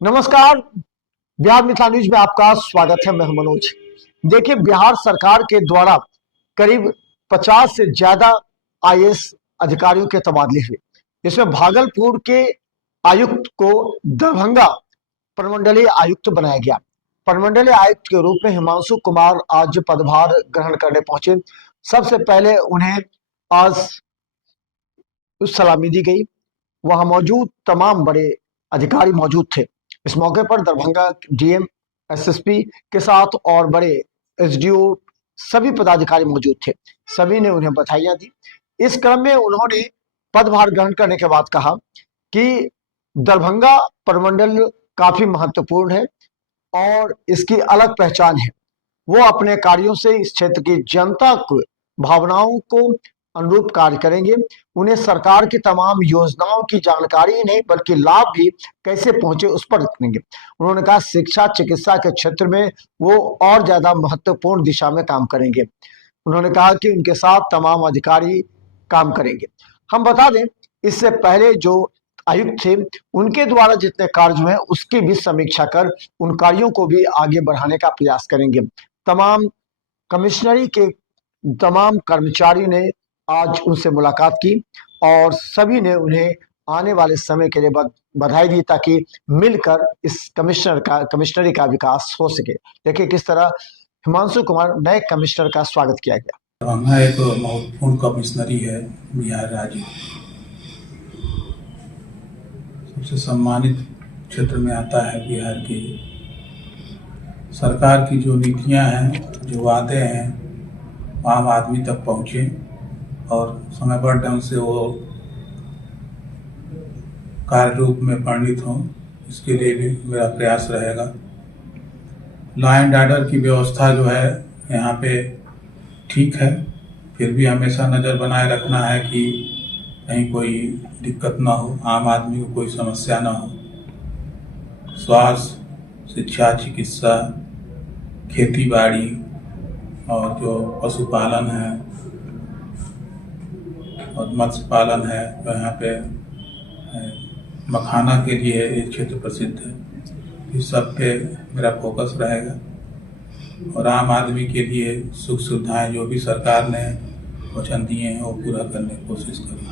नमस्कार। बिहार मिथिला न्यूज में आपका स्वागत है। मैं मनोज। देखिए, बिहार सरकार के द्वारा करीब 50 से ज्यादा आईएएस अधिकारियों के तबादले हुए। इसमें भागलपुर के आयुक्त को दरभंगा प्रमंडलीय आयुक्त बनाया गया। प्रमंडलीय आयुक्त के रूप में हिमांशु कुमार आज पदभार ग्रहण करने पहुंचे। सबसे पहले उन्हें आज सलामी दी गई। वहां मौजूद तमाम बड़े अधिकारी मौजूद थे। इस मौके पर दरभंगा डीएम, एसएसपी के साथ और बड़े एसडीओ सभी पदाधिकारी मौजूद थे। सभी ने उन्हें बधाइयां दी। इस क्रम में उन्होंने पदभार ग्रहण करने के बाद कहा कि दरभंगा प्रमंडल काफी महत्वपूर्ण है और इसकी अलग पहचान है। वो अपने कार्यों से इस क्षेत्र की जनता को भावनाओं को अनुरूप कार्य करेंगे। उन्हें सरकार की तमाम योजनाओं की जानकारी ही नहीं बल्कि लाभ भी कैसे पहुंचे उस पर रखेंगे। उन्होंने कहा शिक्षा चिकित्सा के क्षेत्र में वो और ज्यादा महत्वपूर्ण दिशा में काम करेंगे। उन्होंने कहा कि उनके साथ तमाम अधिकारी काम करेंगे। हम बता दें, इससे पहले जो आयुक्त थे उनके द्वारा जितने कार्य हुए उसकी भी समीक्षा कर उन कार्यों को भी आगे बढ़ाने का प्रयास करेंगे। तमाम कमिश्नरी के तमाम कर्मचारी ने आज उनसे मुलाकात की और सभी ने उन्हें आने वाले समय के लिए बधाई दी ताकि मिलकर इस कमिश्नरी का विकास हो सके। देखिए किस तरह हिमांशु कुमार नए कमिश्नर का स्वागत किया गया। दरभंगा एक महत्वपूर्ण कमिश्नरी है बिहार राज्य, सबसे सम्मानित क्षेत्र में आता है। बिहार की सरकार की जो नीतियां हैं, जो वादे हैं, आम आदमी तक पहुँचे और समयबद्ध ढंग से वो कार्य रूप में परिणित हों, इसके लिए भी मेरा प्रयास रहेगा। लॉ एंड ऑर्डर की व्यवस्था जो है यहाँ पे ठीक है, फिर भी हमेशा नज़र बनाए रखना है कि कहीं कोई दिक्कत ना हो, आम आदमी को कोई समस्या ना हो। स्वास्थ्य, शिक्षा, चिकित्सा, खेती बाड़ी और जो पशुपालन है और मत्स्य पालन है, तो यहाँ पे मखाना के लिए ये क्षेत्र प्रसिद्ध है। इस सब पे मेरा फोकस रहेगा और आम आदमी के लिए सुख सुविधाएं जो भी सरकार ने वचन दिए हैं वो पूरा करने की कोशिश करेंगे।